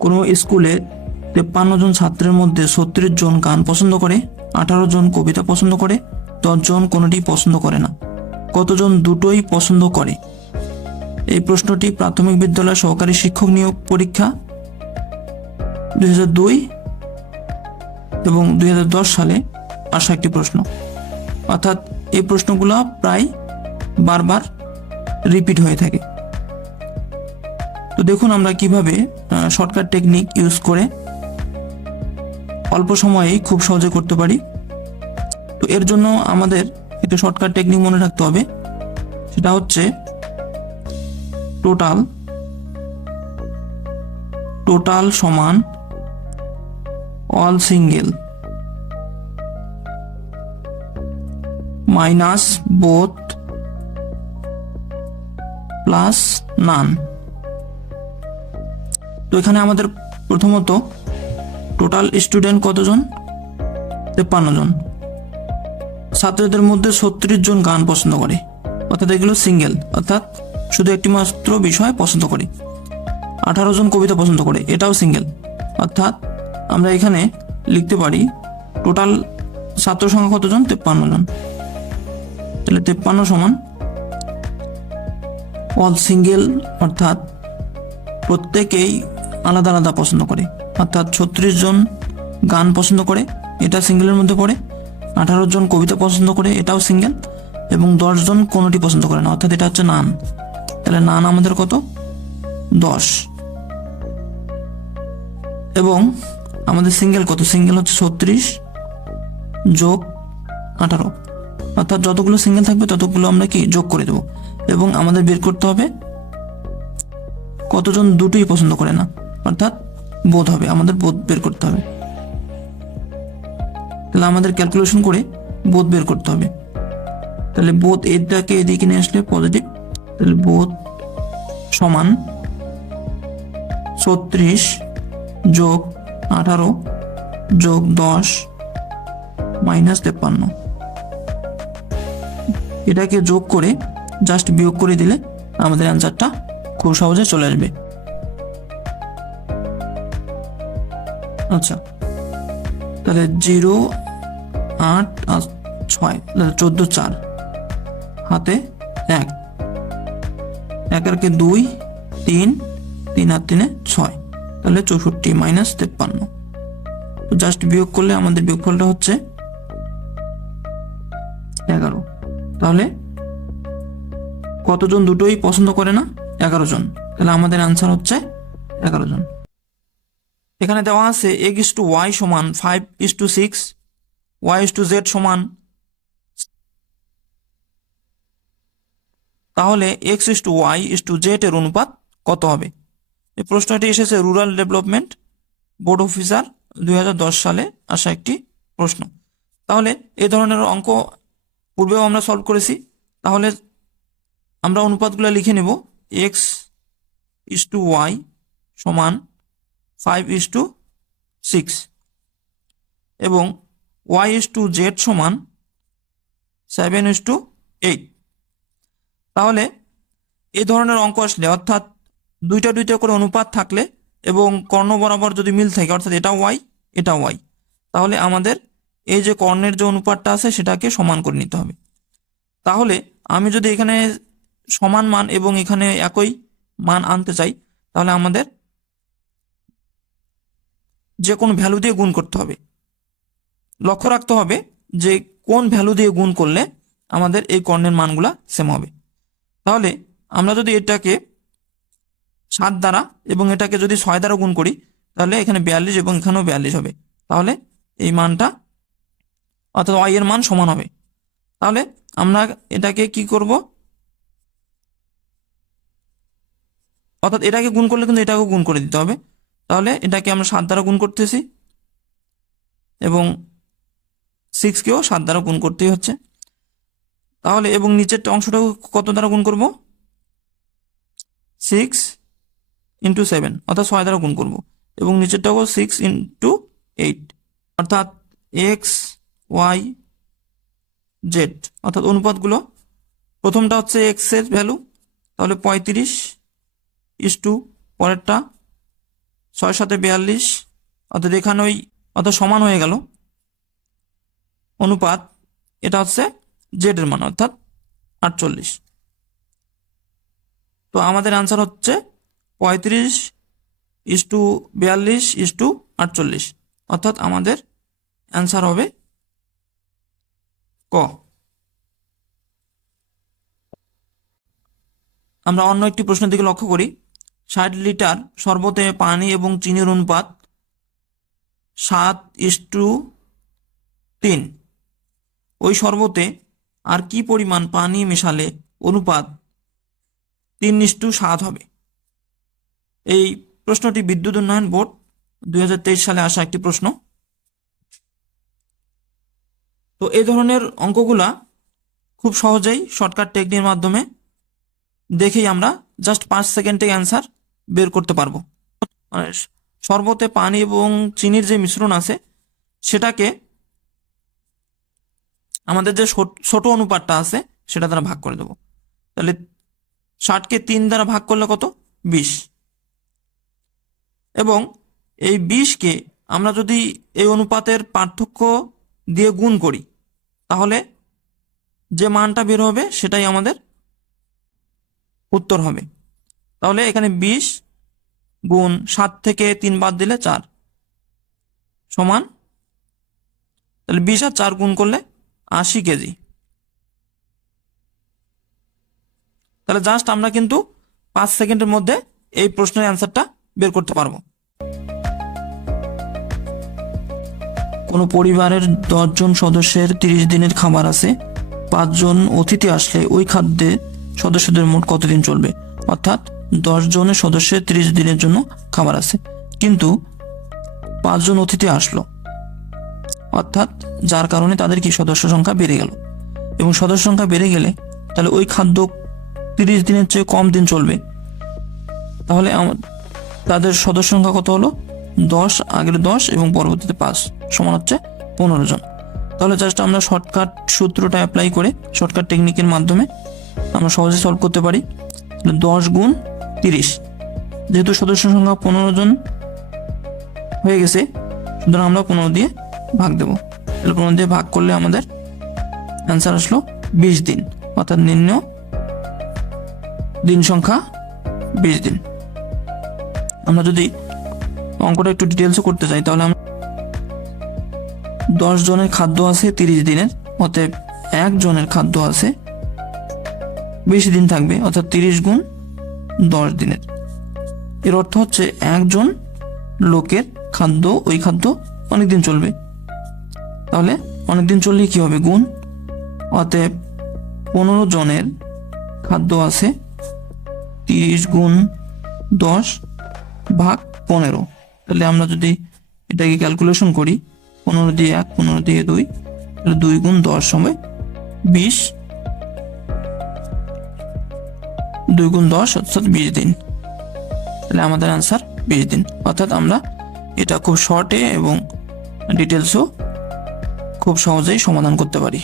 কোনো স্কুলে 53 জন ছাত্রের মধ্যে 36 জন গান পছন্দ করে, 18 জন কবিতা পছন্দ করে, 10 জন কোনোটি পছন্দ করে না। কতজন দুটোই পছন্দ করে? এই প্রশ্নটি প্রাথমিক বিদ্যালয় সহকারী শিক্ষক নিয়োগ পরীক্ষা 2002 এবং 2010 সালে আসা একটি প্রশ্ন। অর্থাৎ এই প্রশ্নগুলো প্রায় বারবার রিপিট হয়ে থাকে। তো দেখুন আমরা কিভাবে শর্টকাট টেকনিক ইউজ করে অল্প সময়েই খুব সহজে করতে পারি। তো এর জন্য আমাদের একটু শর্টকাট টেকনিক মনে রাখতে হবে, সেটা হচ্ছে টোটাল সমান all single minus both plus none. তো এখানে আমাদের প্রথমত টোটাল স্টুডেন্ট কতজন? 53 জন। ছাত্রদের মধ্যে 36 জন গান পছন্দ করে, অর্থাৎ এগুলো সিঙ্গেল, অর্থাৎ শুধু একটি মাত্র বিষয় পছন্দ করে। 18 জন কবিতা পছন্দ করে, এটাও সিঙ্গেল, অর্থাৎ আমরা এখানে লিখতে পারি টোটাল ছাত্র সংখ্যা কতজন? 53 জন। তাহলে 53 সমান অল সিঙ্গেল, অর্থাৎ প্রত্যেকেই আলাদা আলাদা পছন্দ করে, অর্থাৎ 36 জন গান পছন্দ করে, এটা সিঙ্গেলের মধ্যে পড়ে। 18 জন কবিতা পছন্দ করে, এটাও সিঙ্গেল, এবং 10 জন কোনোটি পছন্দ করে না, অর্থাৎ এটা হচ্ছে নান। তাহলে নান আমাদের কত? 10। এবং আমাদের সিঙ্গেল কত? সিঙ্গেল হচ্ছে 36 যোগ 18, অর্থাৎ যতগুলো সিঙ্গেল থাকবে ততগুলো আমরা কি যোগ করে দেবো। এবং আমাদের বের করতে হবে কতজন দুটোই পছন্দ করে না, অর্থাৎ বোধ হবে, আমাদের বোধ বের করতে হবে। তাহলে আমাদের ক্যালকুলেশন করে বোধ বের করতে হবে। তাহলে বোধ এটাকে এদিকে নিয়ে আসলে পজিটিভ, তাহলে বোধ সমান 36 যোগ 18 যোগ 10 মাইনাস 53। এটাকে যোগ করে জাস্ট বিয়োগ করে দিলে আমাদের অ্যান্সারটা খুব সহজে চলে আসবে। আচ্ছা, তাহলে 0 8 আর 6, 14 4, হাতে 1, 1 আর 2 3, 3 আর 3 6, তাহলে 64 মাইনাস 53। তো জাস্ট বিয়োগ করলে আমাদের বিয়োগফলটা হচ্ছে 11। তাহলে কতজন দুটোই পছন্দ করে না? 11 জন। তাহলে আমাদের আনসার হচ্ছে 11 জন। এখানে দেওয়া আছে x/y সমান 5:6, y/z সমান, তাহলে x/y/z এর অনুপাত কত হবে? এই প্রশ্নটি এসেছে রুরাল ডেভেলপমেন্ট বোর্ড অফিসার 2010 সালে আসা একটি প্রশ্ন। তাহলে এই ধরনের অঙ্ক পূর্বেও আমরা সলভ করেছি। তাহলে আমরা অনুপাতগুলো লিখে নেব। x/y সমান 5:6 এবং y/z সমান 7:8। তাহলে এই ধরনের অঙ্ক আসলে, অর্থাৎ দুইটা করে অনুপাত থাকলে এবং কর্ণ বরাবর যদি মিল থাকে, অর্থাৎ এটা ওয়াই এটা ওয়াই, তাহলে আমাদের এই যে কর্ণের যে অনুপাতটা আছে সেটাকে সমান করে নিতে হবে। তাহলে আমি যদি এখানে সমান মান এবং এখানে একই মান আনতে চাই, তাহলে আমাদের যে কোনো ভ্যালু দিয়ে গুণ করতে হবে। লক্ষ্য রাখতে হবে যে কোন ভ্যালু দিয়ে গুণ করলে আমাদের এই কর্ণের মানগুলা সেম হবে। তাহলে আমরা যদি এটাকে 7 দ্বারা এবং এটাকে যদি 6 দ্বারা গুণ করি, তাহলে এখানে 42 এবং এখানেও 42 হবে। তাহলে এই মানটা, অর্থাৎ y এর মান সমান হবে। তাহলে আমরা এটাকে কি করব? অর্থাৎ এটাকে গুণ করলে কিন্তু এটাকেও গুণ করে দিতে হবে। তাহলে এটাকে আমরা 7 দ্বারা গুণ করতেছি এবং 6কেও 7 দ্বারা গুণ করতেই হচ্ছে। তাহলে এবং নিচের অংশটাকে কত দ্বারা গুণ করব? 6 × 7, অর্থাৎ 6 দ্বারা গুণ করব, এবং নিচেরটাও 6 × 8, অর্থাৎ এক্স ওয়াই জেড, অর্থাৎ অনুপাতগুলো। প্রথমটা হচ্ছে এক্স এর ভ্যালু, তাহলে 35 পরেরটা 6 7 42, অর্থাৎ এখানে অর্থাৎ সমান হয়ে গেল অনুপাত, এটা হচ্ছে জেড এর মান অর্থাৎ 48। তো আমাদের আনসার হচ্ছে 35:42:48, অর্থাৎ আমাদের অ্যান্সার হবে ক। আমরা অন্য একটি প্রশ্নের দিকে লক্ষ্য করি। 60 লিটার শরবতে পানি এবং চিনির অনুপাত 7:3। ওই শরবতে আর কি পরিমাণ পানি মেশালে অনুপাত 3:7 হবে? এই প্রশ্নটি বিদ্যুৎ উন্নয়ন বোর্ড 2023 সালে আসা একটি প্রশ্ন। তো এই ধরনের অঙ্কগুলা খুব সহজেই শর্টকাট টেকনিকের মাধ্যমে দেখেই আমরা জাস্ট 5 সেকেন্ডে অ্যান্সার বের করতে পারবো। শরবতে পানি এবং চিনির যে মিশ্রণ আছে সেটাকে আমাদের যে ছোট অনুপাতটা আছে সেটা দ্বারা ভাগ করে দেবো। তাহলে 60কে 3 দ্বারা ভাগ করলে কত? 20। এবং এই 20কে আমরা যদি এই অনুপাতের পার্থক্য দিয়ে গুণ করি তাহলে যে মানটা বের হবে সেটাই আমাদের উত্তর হবে। তাহলে এখানে 20 গুণ 7 থেকে 3 বাদ দিলে 4 সমান, তাহলে 20 আর 4 গুণ করলে 80 কেজি। তাহলে জাস্ট আমরা কিন্তু 5 সেকেন্ডের মধ্যে এই প্রশ্নের অ্যান্সারটা বের করতে পারবো। কোনো পরিবারের 10 জন সদস্যের 30 দিনের খাবার আছে। 5 জন অতিথি আসলে ওই খাদ্যে সদস্যদের মোট কতদিন চলবে? অর্থাৎ 10 জনের সদস্যের 30 দিনের জন্য খাবার আছে, কিন্তু 5 জন অতিথি আসলো, অর্থাৎ যার কারণে তাদের কি সদস্য সংখ্যা বেড়ে গেল। এবং সদস্য সংখ্যা বেড়ে গেলে তাহলে ওই খাদ্য 30 দিনের চেয়ে কম দিন চলবে। তাহলে তাদের সদস্য সংখ্যা কত হলো? 10, আগের 10 এবং পরবর্তীতে 5 সমান হচ্ছে 15 জন। তাহলে জাস্ট আমরা শর্টকাট সূত্রটা অ্যাপ্লাই করে শর্টকাট টেকনিকের মাধ্যমে আমরা সহজে সলভ করতে পারি। 10 গুণ 30, যেহেতু সদস্য সংখ্যা 15 জন হয়ে গেছে সুতরাং আমরা 15 দিয়ে ভাগ দেবো। তাহলে 15 দিয়ে ভাগ করলে আমাদের অ্যান্সার আসলো 20 দিন, অর্থাৎ নির্ণয় দিন সংখ্যা 20 দিন। আমরা যদি অঙ্কটা একটু ডিটেলসে করতে চাই তাহলে আমরা 10 জনের খাদ্য আছে 30 দিনের, অতএব 1 জনের খাদ্য আছে 20 দিন থাকবে, অর্থাৎ 30 গুণ 10 দিনের। এর অর্থ হচ্ছে 1 জন লোকের খাদ্য, ওই খাদ্য অনেকদিন চলবে। তাহলে অনেকদিন চললে কি হবে? গুণ। অতএব 15 জনের খাদ্য আছে 30 গুণ 10 ভাগ 15। তাহলে আমরা যদি এটাকে ক্যালকুলেশন করি 15 দিয়ে 1, 15 দিয়ে 2, তাহলে 2 গুণ 10 সময় 20, 2 গুণ 10 অর্থাৎ 20 দিন। তাহলে আমাদের অ্যান্সার 20 দিন। অর্থাৎ আমরা এটা খুব শর্টে এবং ডিটেলসও খুব সহজেই সমাধান করতে পারি।